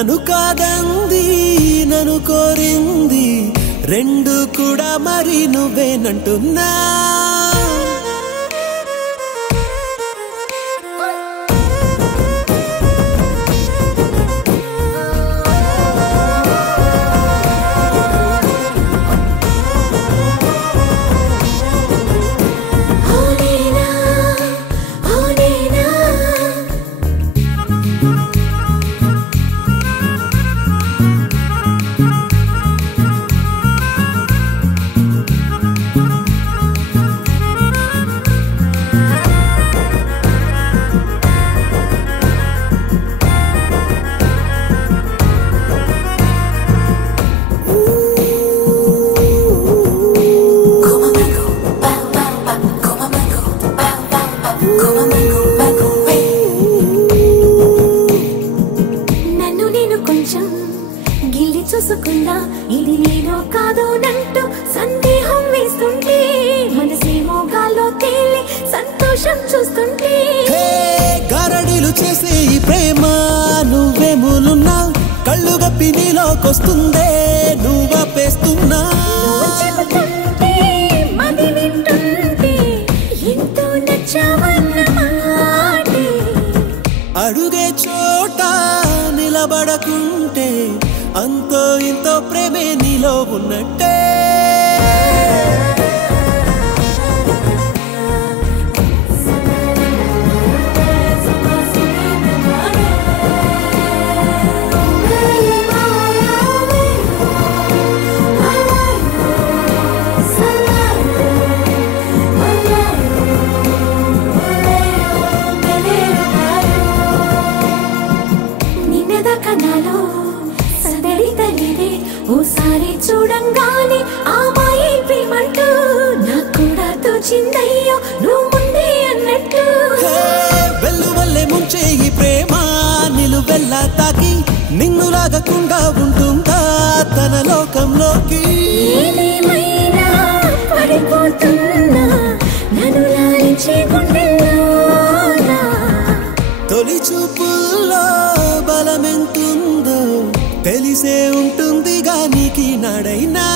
నన్ను కాదంది నన్ను కోరింది రెండు కూడా మరి నువ్వేనంటున్నా చూసుకున్నా ఇది నేను కాదు నంటూ సందేహం వేస్తుంటే మనసేమో గాల్లో తేలి సంతోషం చూస్తుంటే గారడీలు చేసే ఈ ప్రేమ నువ్వేములున్నా కళ్ళు గప్పి నీలోకొస్తుందే నువ్వపేస్తున్నా చెబుతుంటే మది వింటుంటే ఎంతో నచ్చావన్న మాటే అడుగే చోట నిలబడకుంటే అంతో ఇంతో ప్రేమే నీలో ఉన్నట్టే ఓసారి చూడంగానే ఆ మాయే ప్రేమంటూ నాకు కూడా తోచిందయ్యో నువ్వు ముందే అన్నట్టు వెల్లువల్లే ముంచే ఈ ప్రేమ నిలువెల్లా తాకి నిన్ను లాగకుండా ఉంటుందా తన లోకంలోకి ఏదేమైనా పడిపోతున్నా నన్ను లాలించే గుండెల్లోనా తొలి చూపుల్లో బలమెంతుందో తెలిసే ఉంటుంది గానికి నాడైనా